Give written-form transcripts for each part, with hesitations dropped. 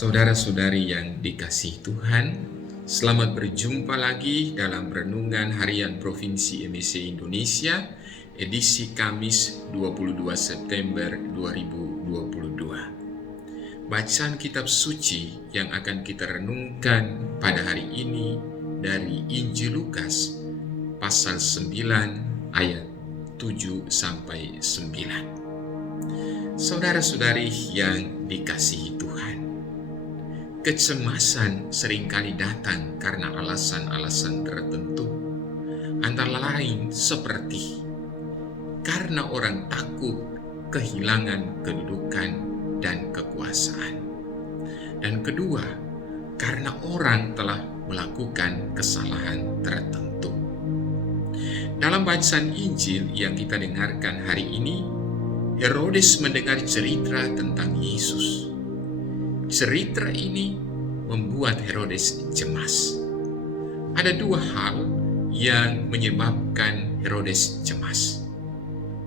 Saudara-saudari yang dikasihi Tuhan, selamat berjumpa lagi dalam Renungan Harian Provinsi MIC Indonesia, edisi Kamis 22 September 2022. Bacaan kitab suci yang akan kita renungkan pada hari ini dari Injil Lukas, pasal 9 ayat 7-9. Saudara-saudari yang dikasihi Tuhan, kecemasan seringkali datang karena alasan-alasan tertentu, antara lain seperti karena orang takut kehilangan kedudukan dan kekuasaan. Dan kedua, karena orang telah melakukan kesalahan tertentu. Dalam bacaan Injil yang kita dengarkan hari ini, Herodes mendengar cerita tentang Yesus. Cerita ini membuat Herodes cemas. Ada dua hal yang menyebabkan Herodes cemas.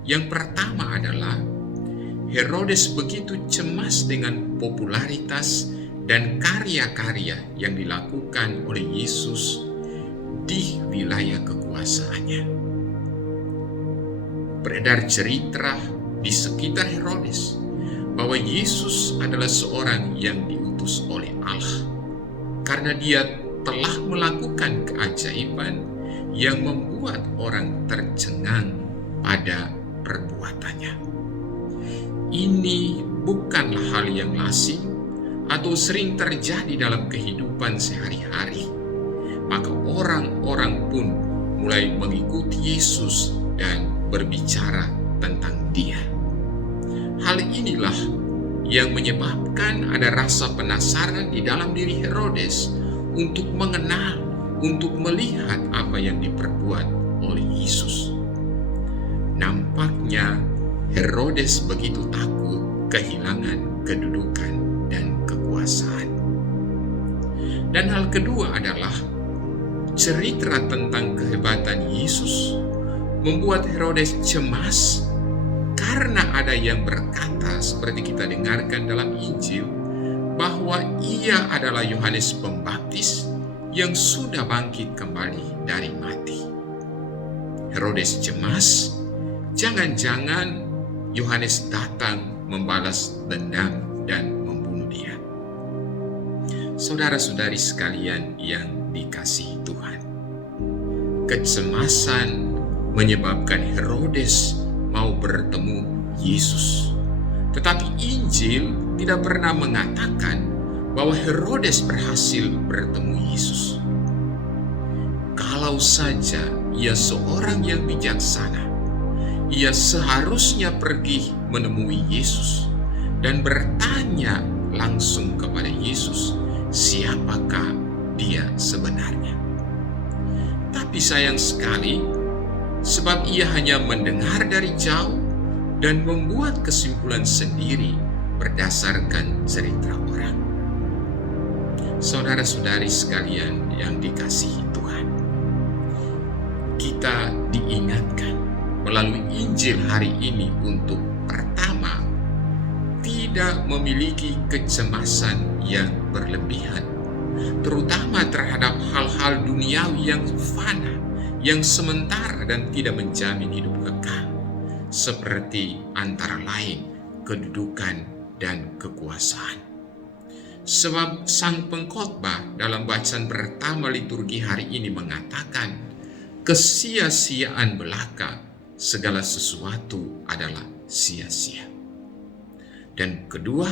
Yang pertama adalah Herodes begitu cemas dengan popularitas dan karya-karya yang dilakukan oleh Yesus di wilayah kekuasaannya. Beredar cerita di sekitar Herodes bahwa Yesus adalah seorang yang diutus oleh Allah karena dia telah melakukan keajaiban yang membuat orang tercengang pada perbuatannya. Ini bukanlah hal yang lazim atau sering terjadi dalam kehidupan sehari-hari. Maka orang-orang pun mulai mengikuti Yesus dan berbicara tentang Dia. Hal inilah yang menyebabkan ada rasa penasaran di dalam diri Herodes untuk mengenal, untuk melihat apa yang diperbuat oleh Yesus. Nampaknya Herodes begitu takut kehilangan kedudukan dan kekuasaan. Dan hal kedua adalah cerita tentang kehebatan Yesus membuat Herodes cemas karena ada yang berkata, seperti kita dengarkan dalam Injil, bahwa ia adalah Yohanes Pembaptis yang sudah bangkit kembali dari mati. Herodes cemas, jangan-jangan Yohanes datang membalas dendam dan membunuh dia. Saudara-saudari sekalian yang dikasihi Tuhan, kecemasan menyebabkan Herodes mau bertemu Yesus. Tetapi Injil tidak pernah mengatakan bahwa Herodes berhasil bertemu Yesus. Kalau saja ia seorang yang bijaksana, ia seharusnya pergi menemui Yesus dan bertanya langsung kepada Yesus, siapakah dia sebenarnya. Tapi sayang sekali, sebab ia hanya mendengar dari jauh dan membuat kesimpulan sendiri berdasarkan cerita orang. Saudara-saudari sekalian yang dikasihi Tuhan, kita diingatkan melalui Injil hari ini untuk pertama, tidak memiliki kecemasan yang berlebihan, terutama terhadap hal-hal duniawi yang fana, yang sementara dan tidak menjamin hidup kekal, seperti antara lain kedudukan dan kekuasaan. Sebab sang pengkhotbah dalam bacaan pertama liturgi hari ini mengatakan, kesia-siaan belaka, segala sesuatu adalah sia-sia. Dan kedua,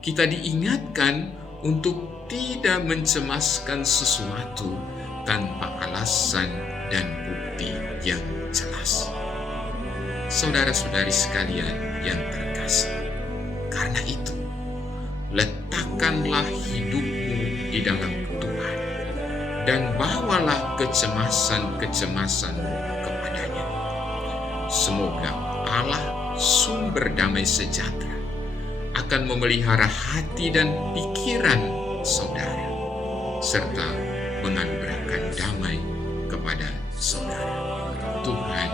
kita diingatkan untuk tidak mencemaskan sesuatu tanpa alasan dan bukti yang jelas. Saudara-saudari sekalian yang terkasih, karena itu letakkanlah hidupmu di dalam Tuhan dan bawalah kecemasan-kecemasanmu kepadanya. Semoga Allah sumber damai sejahtera akan memelihara hati dan pikiran saudara serta menganugerahkan damai kepada saudara. Tuhan